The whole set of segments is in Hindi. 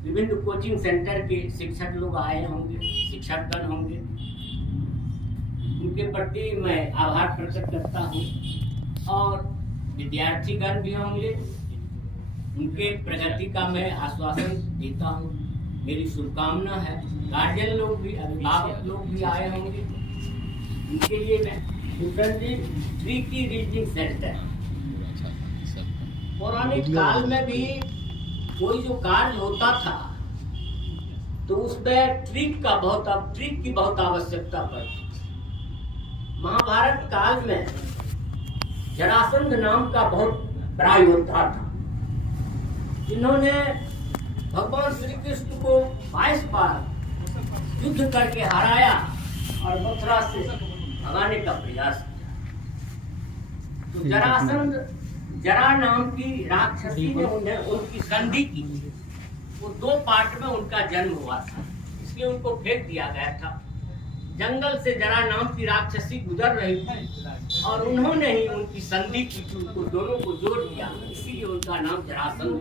विभिन्न कोचिंग सेंटर के शिक्षक लोग आए होंगे, शिक्षकगण होंगे, उनके प्रति मैं आभार प्रकट करता हूँ। और विद्यार्थीगण भी होंगे, उनके प्रगति का मैं आश्वासन देता हूँ, मेरी शुभकामना है। गार्जियन लोग भी, अभिभावक लोग भी आए होंगे, उनके लिए मैं Bhushan ji tricky reading centre, पौराणिक काल में भी कोई जो कार्य होता था तो उसमें ट्रिक की बहुत आवश्यकता पड़ती। महाभारत काल में जरासंध नाम का बहुत बड़ा योद्धा था, जिन्होंने भगवान श्री कृष्ण को 22 बार युद्ध करके हराया और मथुरा से भगाने का प्रयास किया। तो जरासंध, जरा नाम की राक्षसी ने उनकी संधि की। वो 2 पार्ट में उनका जन्म हुआ था, इसलिए उनको फेंक दिया गया था। जंगल से जरा नाम की राक्षसी गुजर रही थी और उन्होंने ही उनकी संधि की, उनको दोनों को जोड़ दिया, इसीलिए उनका नाम जरासंध।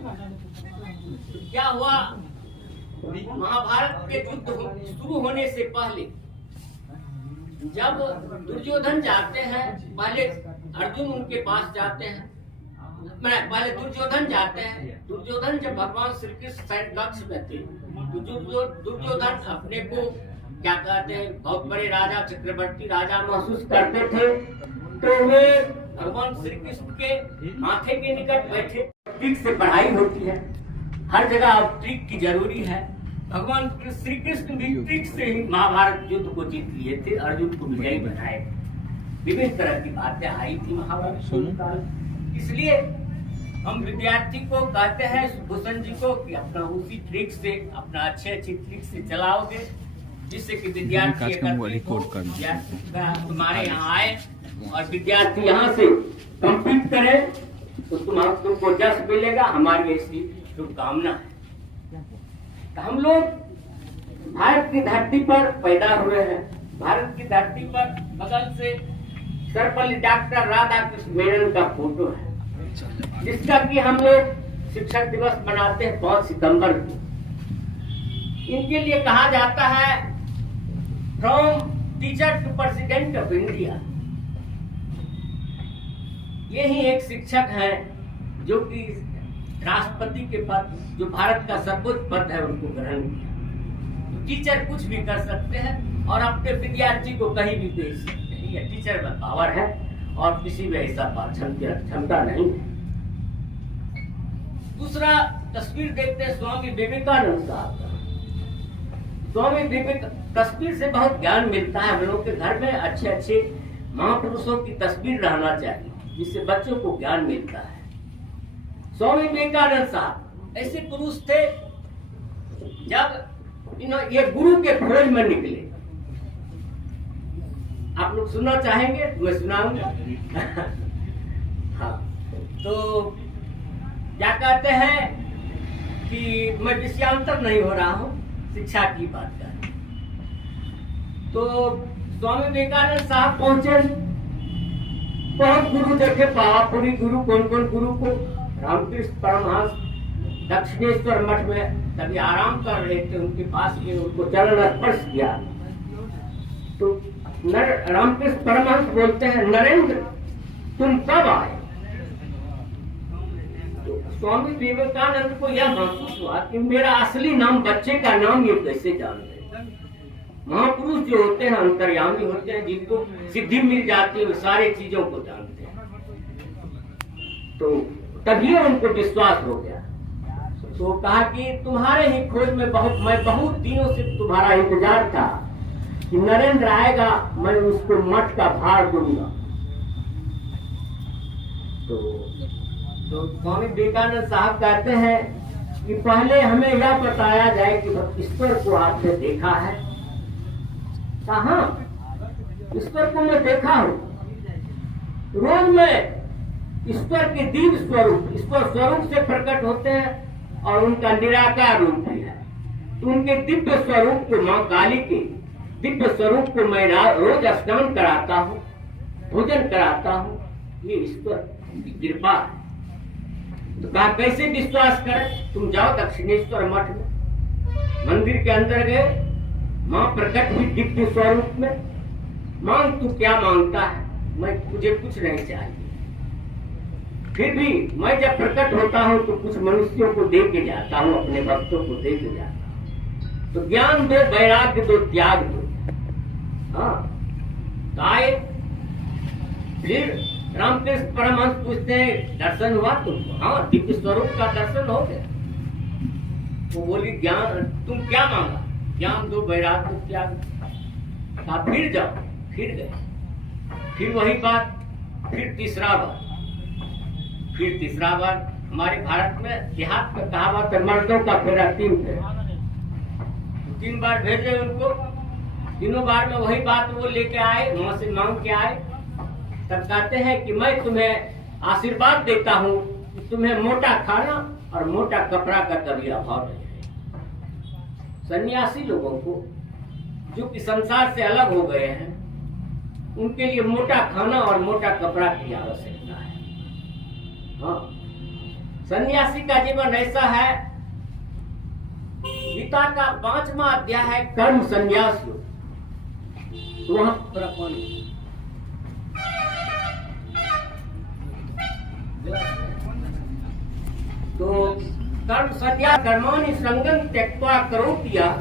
तो क्या हुआ, महाभारत के युद्ध शुरू होने से पहले जब दुर्योधन जाते हैं, पहले अर्जुन उनके पास जाते हैं, पहले दुर्योधन जाते हैं। दुर्योधन जब भगवान श्री कृष्ण सैन्य कक्ष में थे तो दुर्योधन अपने को क्या कहते हैं, बहुत बड़े राजा, चक्रवर्ती राजा महसूस करते थे। तो वे भगवान श्री कृष्ण के माथे के निकट बैठे। ट्रिक से पढ़ाई होती है, हर जगह अब ट्रिक की जरूरी है। भगवान श्री कृष्ण भी ट्रिक से ही महाभारत युद्ध को जीत लिए थे, अर्जुन को विजयी बनाए। विभिन्न तरह की बातें आई थी महाभारत। इसलिए हम विद्यार्थी को कहते हैं, भूषण जी को, कि अपना उसी ट्रिक से, अपना अच्छी ट्रिक से चलाओगे, जिससे कि विद्यार्थी तुम्हारे यहाँ आए और विद्यार्थी यहाँ से कंप्लीट करे तो तुमको जस मिलेगा। हमारी ऐसी शुभकामना है। तो हम लोग भारत की धरती पर पैदा हुए हैं। भारत की धरती पर बगल से सर्वपल्ली डॉक्टर राधा कृष्ण मेनन का फोटो है, जिसका कि हम लोग शिक्षक दिवस मनाते हैं 5 सितंबर को। इनके लिए कहा जाता है from teacher to president of India. यही एक शिक्षक है जो कि राष्ट्रपति के पद, जो भारत का सर्वोच्च पद है, उनको ग्रहण किया। तो टीचर कुछ भी कर सकते हैं और अपने विद्यार्थी को कहीं भी भेज सकते हैं। यह टीचर में पावर है और किसी में ऐसा क्षमता नहीं है। दूसरा तस्वीर देखते हैं स्वामी विवेकानंद साहब का। स्वामी विवेकानंद तस्वीर से बहुत ज्ञान मिलता है। हम लोग के घर में अच्छे महापुरुषों की तस्वीर रहना चाहिए, जिससे बच्चों को ज्ञान मिलता है। स्वामी विवेकानंद साहब ऐसे पुरुष थे, जब ये गुरु के खोज में निकले। आप लोग सुनना चाहेंगे तो मैं सुनाऊंगा। हाँ, तो क्या कहते हैं कि मैं विषयांतर नहीं हो रहा हूँ, शिक्षा की बात कर रहा हूँ। तो स्वामी विवेकानंद साहब पहुंचे, बहुत गुरु देखे, पावापुरी गुरु, कौन गुरु को, रामकृष्ण परमहंस दक्षिणेश्वर मठ में तभी आराम कर रहे थे, उनके पास गए, उनको चरण स्पर्श किया। तो रामकृष्ण परमहंस बोलते हैं, नरेंद्र तुम कब आए? तो स्वामी विवेकानंद को यह महसूस हुआ कि मेरा असली नाम, बच्चे का नाम ये कैसे जानते हैं। महापुरुष जो होते हैं अंतर्यामी होते हैं, जिनको सिद्धि मिल जाती है, वो सारी चीजों को जानते हैं। तो तभी उनको विश्वास हो गया। तो कहा कि तुम्हारे ही खोज में मैं बहुत दिनों से तुम्हारा इंतजार था कि नरेंद्र आएगा, मैं उसको मठ का भार दूंगा। तो स्वामी विवेकानंद साहब कहते हैं कि पहले हमें यह बताया जाए कि ईश्वर को आपने देखा है? कहाँ? ईश्वर को मैं देखा हूँ, रोज में ईश्वर के दिव्य स्वरूप, ईश्वर स्वरूप से प्रकट होते हैं और उनका निराकार रूप भी है। तो उनके दिव्य स्वरूप को, माँ काली के दिव्य स्वरूप को मैं रोज स्नान कराता हूँ, भोजन कराता हूँ। ये ईश्वर की कृपा है। तो कहा कैसे विश्वास करें? तुम जाओ दक्षिणेश्वर मठ में, मंदिर के अंदर गए, मां प्रकट हुई दिव्य स्वरूप में। मांग, तू क्या मांगता है? मैं तुझे कुछ नहीं चाहिए, फिर भी मैं जब प्रकट होता हूँ तो कुछ मनुष्यों को दे के जाता हूँ, अपने भक्तों को दे के जाता हूँ। तो ज्ञान दो, वैराग्य दो, त्याग दो। हाँ, आए। फिर रामकृष्ण परमहंस पूछते हैं, दर्शन हुआ तुमको? हाँ, दिव्य स्वरूप का दर्शन हो गया। वो बोली, ज्ञान, तुम क्या मांगा? ज्ञान दो, वैराग्य दो, त्याग। आप फिर जाओ। फिर गए, फिर वही बात, फिर तीसरा बार। हमारे भारत में देहात में कहावत है, मर्दों का फेरा 3 फेरा। 3 बार भेजे उनको, तीनों बार में वही बात वो लेके आए, वहां से मांग के आए। तब कहते हैं कि मैं तुम्हें आशीर्वाद देता हूँ कि तुम्हें मोटा खाना और मोटा कपड़ा का कभी अभाव नहीं है। सन्यासी लोगों को जो कि संसार से अलग हो गए हैं, उनके लिए मोटा खाना और मोटा कपड़ा की आवश्यकता है। हाँ, सन्यासी का जीवन ऐसा है। गीता का 5वां अध्याय है कर्म संन्यास योग। वहां पर तो कर्म संन्यास, कर्माणि संगं त्यक्त्वा करोति यः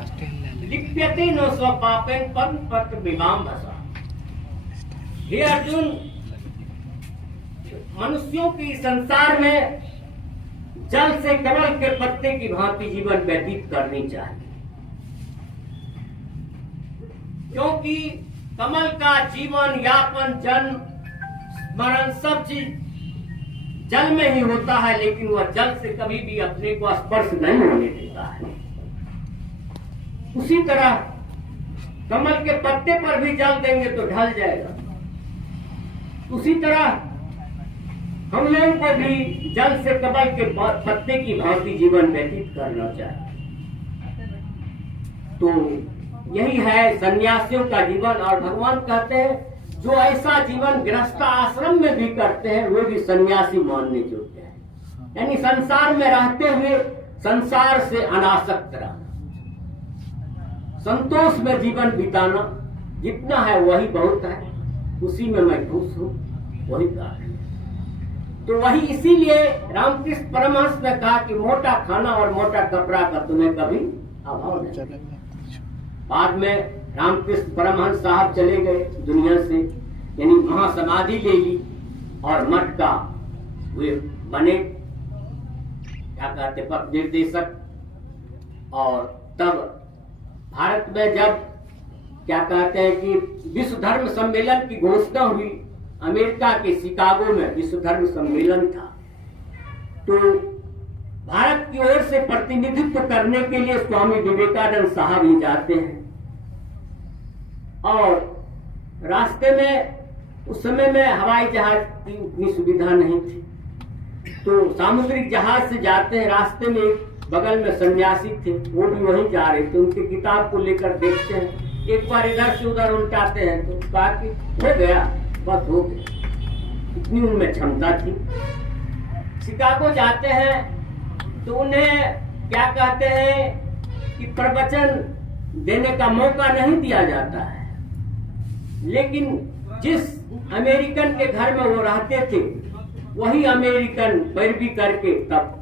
लिप्यते न स्वपापेन पद्मपत्र विमांभसा। हे अर्जुन, मनुष्यों की संसार में जल से कमल के पत्ते की भांति जीवन व्यतीत करनी चाहिए, क्योंकि कमल का जीवन यापन, जन्म, मरण सब चीज जल में ही होता है, लेकिन वह जल से कभी भी अपने को स्पर्श नहीं होने देता है। उसी तरह कमल के पत्ते पर भी जल देंगे तो ढल जाएगा। उसी तरह हम लोगों को भी जल से कमल के पत्ते की भांति जीवन व्यतीत करना चाहिए। तो यही है सन्यासियों का जीवन। और भगवान कहते हैं जो ऐसा जीवन गृहस्थ आश्रम में भी करते हैं वो भी सन्यासी मानने योग्य है। यानी संसार में रहते हुए संसार से अनासक्त रहना, संतोष में जीवन बिताना, जितना है वही बहुत है, उसी में मैं खुश हूँ, वही कार्य है। तो वही इसीलिए रामकृष्ण परमहंस ने कहा कि मोटा खाना और मोटा कपड़ा का तुम्हें कभी अभाव नहीं। बाद में रामकृष्ण परमहंस साहब चले गए दुनिया से, यानी महासमाधि ले ली और मठ का वे बने क्या कहते पथ निर्देशक। और तब भारत में जब क्या कहते हैं कि विश्व धर्म सम्मेलन की घोषणा हुई, अमेरिका के शिकागो में विश्व धर्म सम्मेलन था, तो भारत की ओर से प्रतिनिधित्व करने के लिए स्वामी विवेकानंद साहब ही जाते हैं। और रास्ते में उस समय में हवाई जहाज की उतनी सुविधा नहीं थी, तो सामुद्रिक जहाज से जाते हैं। रास्ते में एक बगल में सन्यासी थे, वो भी वहीं जा रहे थे। उनकी किताब को लेकर देखते हैं, एक बार इधर से उधर उल्टाते हैं, तो कहा कि हो गया, बस हो गया। इतनी उनमें क्षमता थी। शिकागो जाते हैं तो उन्हें क्या कहते हैं कि प्रवचन देने का मौका नहीं दिया जाता है, लेकिन जिस अमेरिकन के घर में वो रहते थे वही अमेरिकन पैरवी करके तब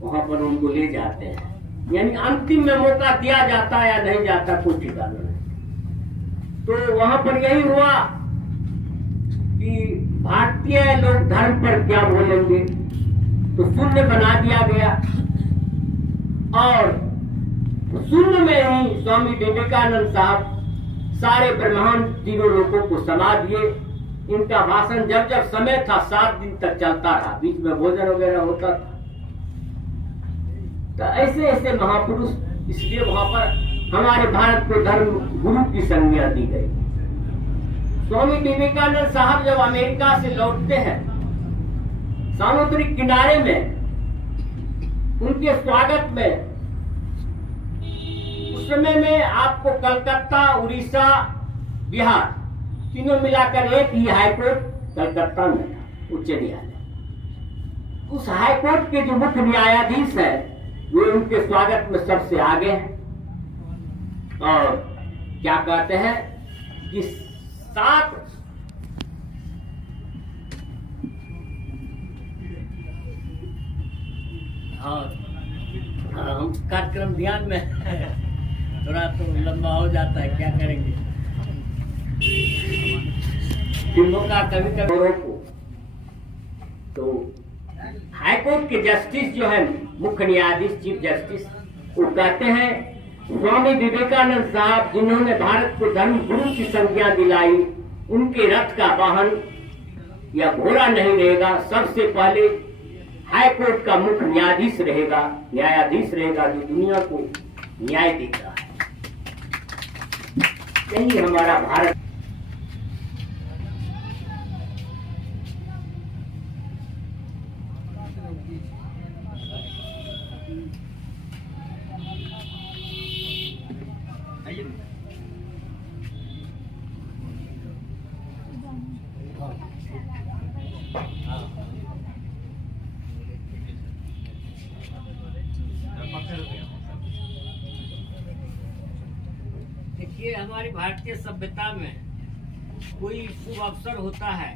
वहां पर उनको ले जाते हैं। यानी अंतिम में मौका दिया जाता है या नहीं जाता, कोई ठिकाना नहीं। तो वहां पर यही हुआ कि भारतीय लोग धर्म पर क्या बोलेंगे, तो शून्य बना दिया गया। और शून्य में ही स्वामी विवेकानंद साहब सारे ब्रह्मांड तीनों लोगों को समा दिए। इनका भाषण जब जब समय था 7 दिन तक चलता रहा, बीच में भोजन वगैरह होता था। तो ऐसे ऐसे महापुरुष, इसलिए वहां पर हमारे भारत को धर्म गुरु की संज्ञा दी गई। स्वामी विवेकानंद साहब जब अमेरिका से लौटते हैं, सामुद्रिक किनारे में उनके स्वागत में उस समय में आपको कलकत्ता, उड़ीसा, बिहार तीनों मिलाकर एक ही हाईकोर्ट कलकत्ता में था, उच्च न्यायालय। उस हाईकोर्ट के जो मुख्य न्यायाधीश है वे उनके स्वागत में सबसे आगे हैं और क्या कहते हैं कि 7 हाँ हम कार्यक्रम ध्यान में थोड़ा तो लंबा हो जाता है, क्या करेंगे। फिल्मों का कभी कभी तो हाईकोर्ट के जस्टिस जो है मुख्य न्यायाधीश चीफ जस्टिस, वो कहते हैं स्वामी विवेकानंद साहब जिन्होंने भारत को धर्म गुरु की संज्ञा दिलाई, उनके रथ का वाहन या घोड़ा नहीं रहेगा, सबसे पहले हाईकोर्ट का मुख्य न्यायाधीश रहेगा जो दुनिया को न्याय देता है। यही हमारा भारत। देखिए, हमारी भारतीय सभ्यता में कोई शुभ अवसर होता है,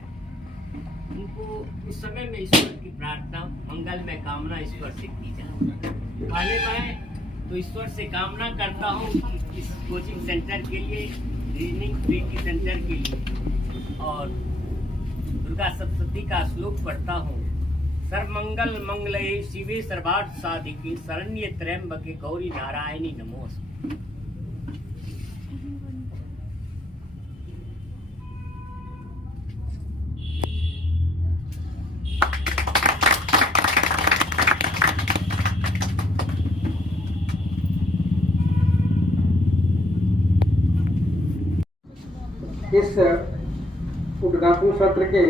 उनको उस समय में ईश्वर की प्रार्थना, मंगल में कामना ईश्वर से की जाती है। पहले मैं तो ईश्वर से कामना करता हूँ कि इस कोचिंग सेंटर के लिए, रीजनिंग ट्रेनिंग सेंटर के लिए, और दुर्गा सप्तशती का श्लोक पढ़ता हूँ। सर्वमंगल मंगलये शिवे सर्वार्थ साधिके शरण्ये त्र्यंबके गौरी नारायणी नमोस्तुते। इस उद्घाटन सत्र के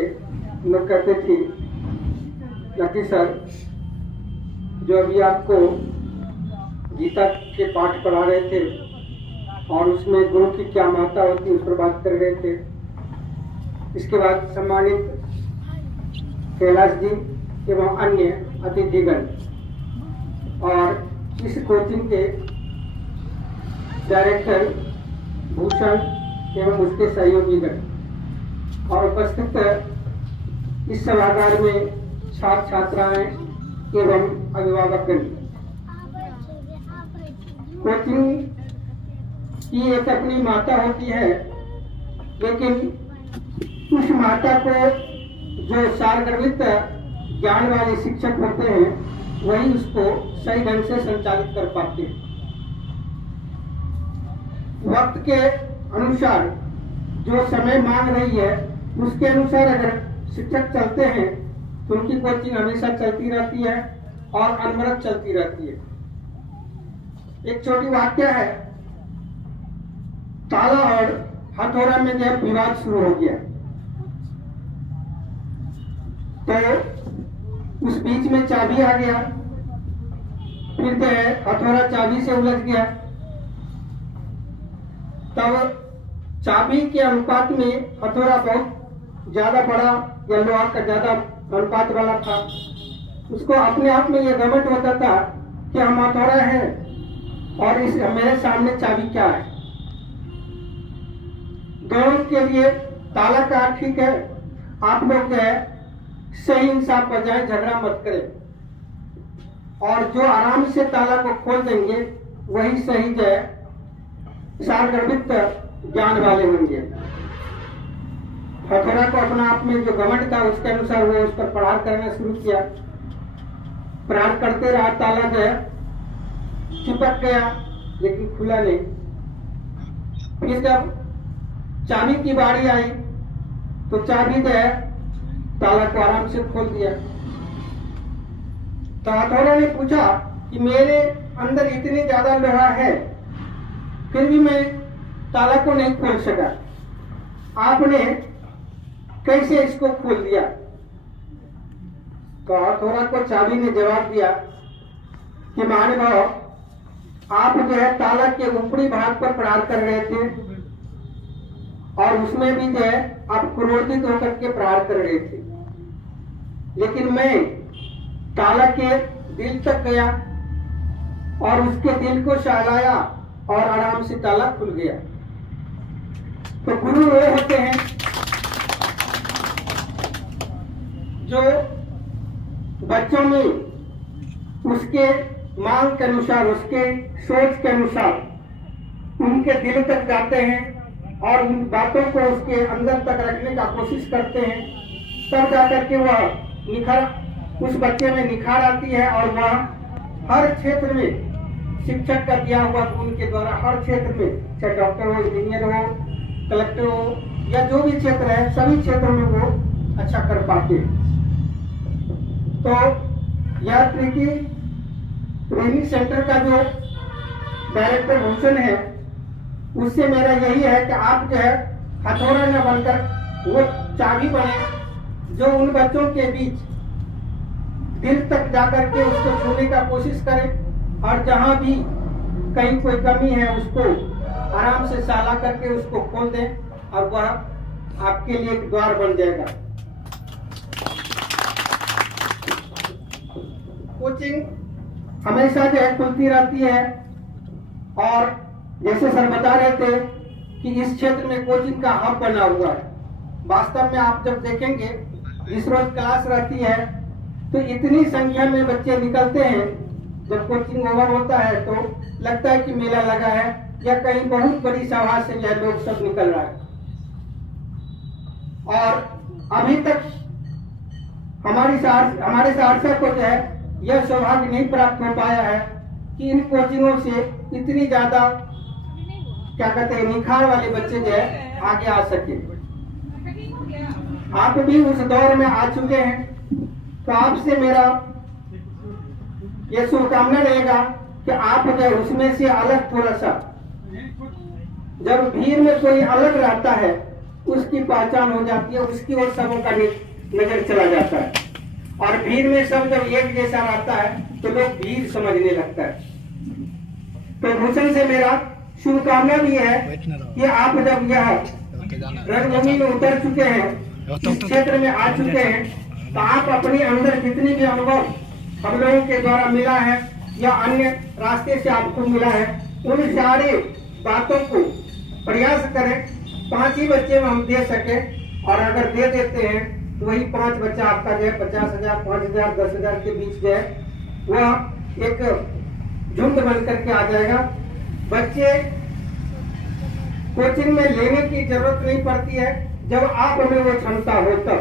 लोग कहते थे लकी सर जो अभी आपको गीता के पाठ पढ़ा रहे थे और उसमें गुरु की क्या महत्ता होती है उस पर बात कर रहे थे। इसके बाद सम्मानित कैलाश जी एवं अन्य अतिथिगण और इस कोचिंग के डायरेक्टर भूषण एवं उसके सहयोगीगण और उपस्थित इस सभागार में छात्र छात्राएं एवं अभिभावकगण। कोचिंग की एक अपनी माता होती है, लेकिन उस माता को जो सारगर्भित ज्ञान वाले शिक्षक होते हैं वही उसको सही ढंग से संचालित कर पाते हैं। वक्त के अनुसार जो समय मांग रही है उसके अनुसार अगर शिक्षक चलते हैं तो उनकी कोचिंग हमेशा चलती रहती है और अनवरत चलती रहती है। एक छोटी वाक्य है, ताला और हथौड़ा में जब विवाद शुरू हो गया तो उस बीच में चाबी आ गया, फिर जो है हथौड़ा चाबी से उलझ गया। तब चाबी के अनुपात में हथौड़ा बहुत ज्यादा बड़ा या लोहा का ज्यादा अनुपात वाला था। उसको अपने आप में यह घमंड होता था कि हम हथौड़ा है और इस मेरे सामने चाबी क्या है। दोनों के लिए ताला का ठीक है, आप लोग जो है सही इंसाफ पर जाए, झगड़ा मत करें और जो आराम से ताला को खोल देंगे वही सही जो है सारगर्भित ज्ञान वाले होंगे। हथौड़ा को अपना आप में जो घमंड था उसके अनुसार वो उस पर प्रहार करना शुरू किया। प्रहार करते रहा, ताला जो है चिपक गया लेकिन खुला नहीं। फिर जब चाबी की बारी आई तो चाबी जो है ताला को आराम से खोल दिया। तो हथौड़ा ने पूछा कि मेरे अंदर इतनी ज्यादा लोहा है फिर भी मैं ताला को नहीं खोल सका, आपने कैसे इसको खोल दिया? तो हथौड़ा को चाबी ने जवाब दिया कि महानुभाव, आप जो है ताला के ऊपरी भाग पर प्रहार कर रहे थे और उसमें भी जो है आप क्रोधित होकर के प्रहार कर रहे थे, लेकिन मैं ताला के दिल तक गया और उसके दिल को सहलाया और आराम से ताला खुल गया। तो गुरु वो होते हैं जो बच्चों में उसके मांग के अनुसार, उसके सोच के अनुसार उनके दिल तक जाते हैं और उन बातों को उसके अंदर तक रखने का कोशिश करते हैं, तब जाकर के वह उस बच्चे में निखार आती है और वह हर क्षेत्र में शिक्षक का दिया हुआ गुण के द्वारा हर क्षेत्र में, चाहे डॉक्टर हो, इंजीनियर हो, कलेक्टर हो या जो भी क्षेत्र है, सभी क्षेत्रों में वो अच्छा कर पाते हैं। तो यह ट्रेनिंग सेंटर का जो डायरेक्टर भूषण है, उससे मेरा यही है कि आप जो है हथौड़ा न बनकर वो चाबी बने जो उन बच्चों के बीच दिल तक जाकर के उसको छूने का कोशिश करें और जहां भी कहीं कोई कमी है उसको आराम से साला करके उसको खोल दें और वह आपके लिए एक द्वार बन जाएगा। कोचिंग हमेशा जो है खुलती रहती है और जैसे सर बता रहे थे कि इस क्षेत्र में कोचिंग का हब बना हुआ है। वास्तव में आप जब देखेंगे जिस रोज क्लास रहती है तो इतनी संख्या में बच्चे निकलते हैं, जब कोचिंग ओवर होता है तो लगता है कि मेला लगा है या कहीं बहुत बड़ी सभा से यह लोग सब निकल रहा है। और अभी तक हमारे सहरसा को जो है यह सौभाग्य नहीं प्राप्त हो पाया है कि इन कोचिंगों से इतनी ज्यादा क्या कहते हैं निखार वाले बच्चे जो है आगे आ सके। आप भी उस दौर में आ चुके हैं, तो आपसे मेरा ये शुभकामना रहेगा कि आप जो उसमें से अलग थोड़ा सा, जब भीड़ में कोई अलग रहता है उसकी पहचान हो जाती है, उसकी ओर सबों का नजर चला जाता है और भीड़ में सब जब एक जैसा रहता है तो लोग भीड़ समझने लगता है। तो भूषण से मेरा शुभकामना भी है कि आप जब यह रणभूमि में उतर चुके हैं, इस क्षेत्र में आ चुके हैं, तो आप अपने अंदर जितनी भी अनुभव हम लोगों के द्वारा मिला है या अन्य रास्ते से आपको मिला है, उन सारे बातों को प्रयास करें 5 ही बच्चे में हम दे सके। और अगर दे देते हैं तो वही 5 बच्चा आपका जो है 50,000, 5,000, 10,000 के बीच जो है वह एक झुंड बन करके आ जाएगा। बच्चे कोचिंग में लेने की जरूरत नहीं पड़ती है जब आप में वो क्षमता हो तब।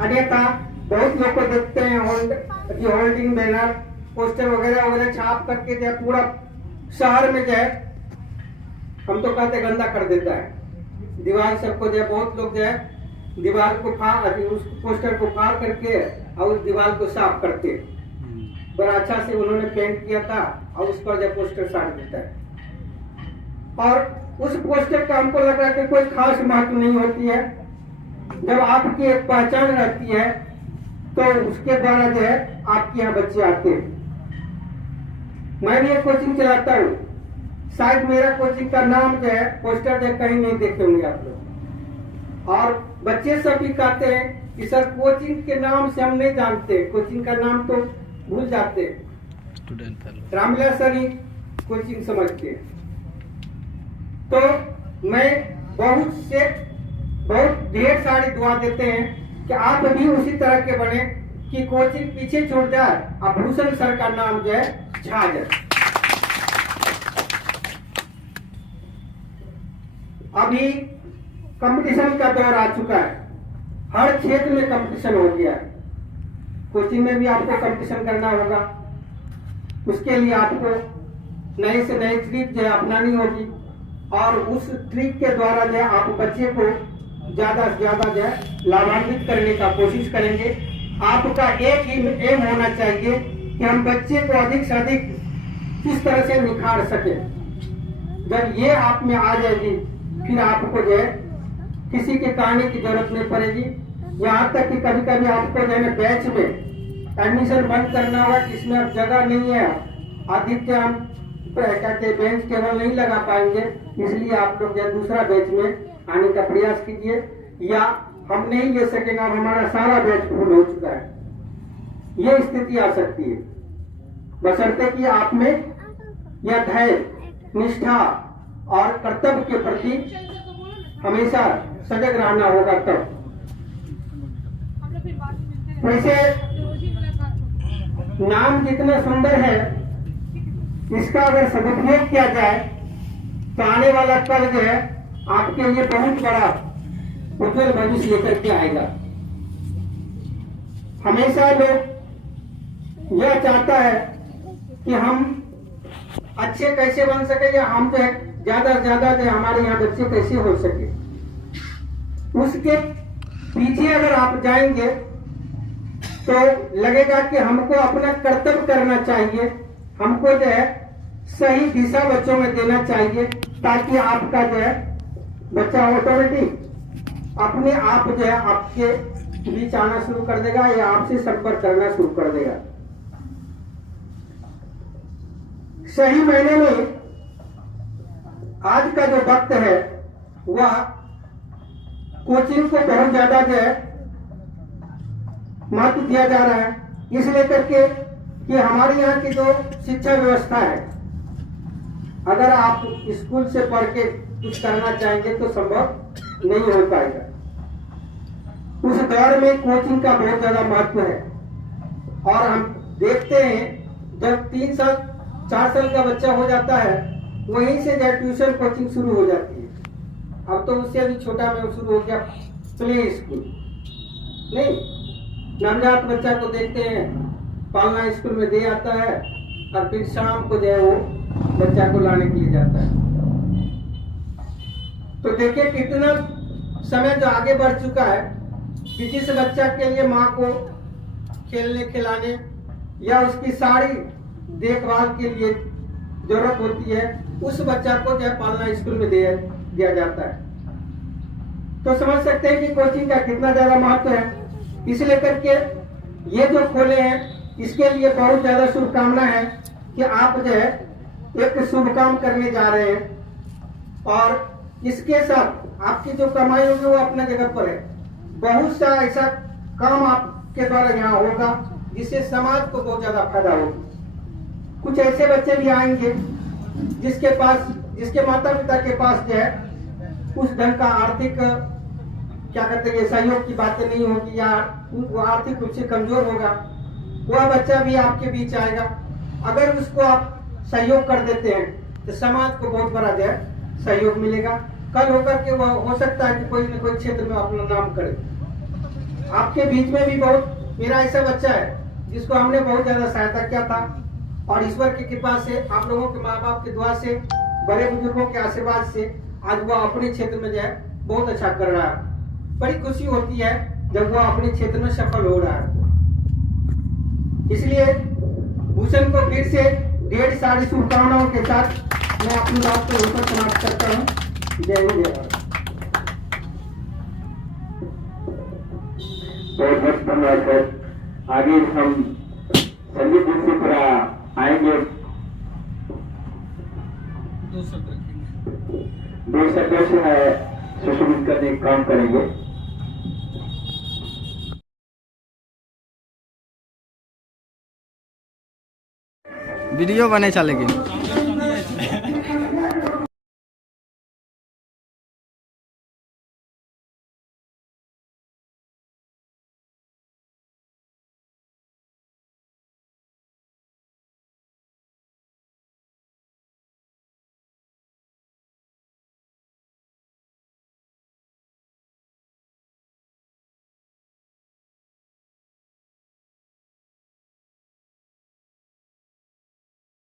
अन्यथा बहुत लोग को देखते हैं होल्डिंग बैनर, पोस्टर वगैरह वगैरह छाप करके जो पूरा शहर में जो है हम तो कहते गंदा कर देता है दीवार सबको। जो बहुत लोग जो है दीवार को उस पोस्टर को फाड़ करके और उस दीवार को साफ करते, बड़ा अच्छा से उन्होंने पेंट किया था और उस पर जब पोस्टर साट देता है। और उस पोस्टर का हमको लग रहा है कि कोई खास महत्व नहीं होती है। जब आपकी एक पहचान रहती है तो उसके द्वारा जो है आपके यहाँ बच्चे आते हैं। मैं भी एक कोचिंग चलाता हूँ, शायद मेरा कोचिंग का नाम जो है पोस्टर जो कहीं नहीं देखे होंगे आप लोग। और बच्चे सब भी कहते हैं कि सर कोचिंग के नाम से हम नहीं जानते, कोचिंग का नाम तो भूल जाते हैं, रामविलास सर ही कोचिंग समझते हैं। तो मैं बहुत ढेर सारी दुआ देते हैं कि आप भी उसी तरह के बने कि कोचिंग पीछे छोड़ जाए और भूषण सर का नाम जो है छा जाए। अभी कंपटीशन का दौर आ चुका है, हर क्षेत्र में कंपटीशन हो गया है। कोचिंग में भी आपको कंपटीशन करना होगा, उसके लिए आपको नए से नई ट्रिक जो है अपनानी होगी और उस ट्रिक के द्वारा जो है आप बच्चे को ज्यादा से ज्यादा जो है लाभान्वित करने का कोशिश करेंगे। आपका एक ही एम होना चाहिए कि हम बच्चे को अधिक से अधिक किस तरह से निखार सके। जब ये आप में आ जाएगी फिर आपको जो है किसी के कहने की जरूरत नहीं पड़ेगी। यहाँ तक कि कभी कभी आपको जो है बैच में एडमिशन बंद करना होगा कि इसमें अब जगह नहीं है, आदित्य हम कहते बेंच टेबल नहीं लगा पाएंगे, इसलिए आप लोग जो दूसरा बैच में आने का प्रयास कीजिए, या हम नहीं ले सकेंगे, अब हमारा सारा बैच फुल हो चुका है, ये स्थिति आ सकती है। बशर्ते कि आप में यह धैर्य, निष्ठा और कर्तव्य के प्रति हमेशा सजग रहना होगा। तब वैसे नाम जितना सुंदर है, इसका अगर सदुपयोग किया जाए तो आने वाला कल जो है आपके लिए बहुत बड़ा उज्जवल भविष्य लेकर के आएगा। हमेशा लोग यह चाहता है कि हम अच्छे कैसे बन सके, या हम जो है ज्यादा से ज्यादा जो हमारे यहाँ बच्चे कैसे हो सके, उसके पीछे अगर आप जाएंगे तो लगेगा कि हमको अपना कर्तव्य करना चाहिए, हमको जो है सही दिशा बच्चों में देना चाहिए, ताकि आपका जो है बच्चा ऑटोमेटिक अपने आप जो है आपके बीच आना शुरू कर देगा या आपसे संपर्क करना शुरू कर देगा। सही मायने में आज का जो वक्त है वह कोचिंग को बहुत ज्यादा जो है महत्व दिया जा रहा है, इसलिए करके कि हमारे यहाँ की जो शिक्षा व्यवस्था है, अगर आप स्कूल से पढ़ के कुछ करना चाहेंगे तो संभव नहीं हो पाएगा। उस दौर में कोचिंग का बहुत ज्यादा महत्व है, और हम देखते हैं जब 3 साल 4 साल का बच्चा हो जाता है वहीं से जो ट्यूशन कोचिंग शुरू हो जाती है। अब तो उससे भी छोटा में शुरू हो गया प्ले स्कूल। नहीं, नवजात बच्चा को देखते हैं पालना स्कूल में दे आता है और फिर शाम को जो है वो बच्चा को लाने के लिए जाता है। तो देखिए कितना समय जो आगे बढ़ चुका है कि जिस बच्चा के लिए माँ को खेलने खिलाने या उसकी सारी देखभाल के लिए जरूरत होती है, उस बच्चा को जो है पालना स्कूल में दिया जाता है। तो समझ सकते हैं कि कोचिंग का कितना ज्यादा महत्व है। इसलिए करके ये जो खोले हैं इसके लिए बहुत ज्यादा शुभकामना है कि आप जो है एक शुभ काम करने जा रहे हैं, और इसके साथ आपकी जो कमाई होगी वो अपना जगह पर है। बहुत सा ऐसा काम आपके द्वारा यहाँ होगा जिससे समाज को बहुत ज्यादा फायदा होगा। कुछ ऐसे बच्चे भी आएंगे जिसके माता पिता के पास जो है उस ढंग का आर्थिक क्या कहते हैं सहयोग की बातें नहीं होगी, या वो आर्थिक रूप से कमजोर होगा, वह बच्चा भी आपके बीच आएगा। अगर उसको आप सहयोग कर देते हैं तो समाज को बहुत बड़ा जो है सहयोग मिलेगा। कल होकर के वह हो सकता है कि कोई न कोई क्षेत्र में अपना नाम करे। आपके बीच में भी बहुत मेरा ऐसा बच्चा है जिसको हमने बहुत ज्यादा सहायता किया था, और ईश्वर की कृपा से, आप लोगों के माँ बाप की दुआ से, बड़े बुजुर्गों के आशीर्वाद से आज वह अपने क्षेत्र में जो है बहुत अच्छा कर रहा है। बड़ी खुशी होती है जब वह अपने क्षेत्र में सफल हो रहा है। इसलिए भूषण को फिर से ढेर सारी शुभकामनाओं के साथ मैं अपनी बात को ऊपर समाप्त करता हूँ। जय हिंद, जय भारत। बहुत बहुत धन्यवाद सर। आगे हम संगीत से पूरा आएंगे, 2 शब्दों से सुशोभित करने का काम करेंगे। वीडियो बने चलेगी।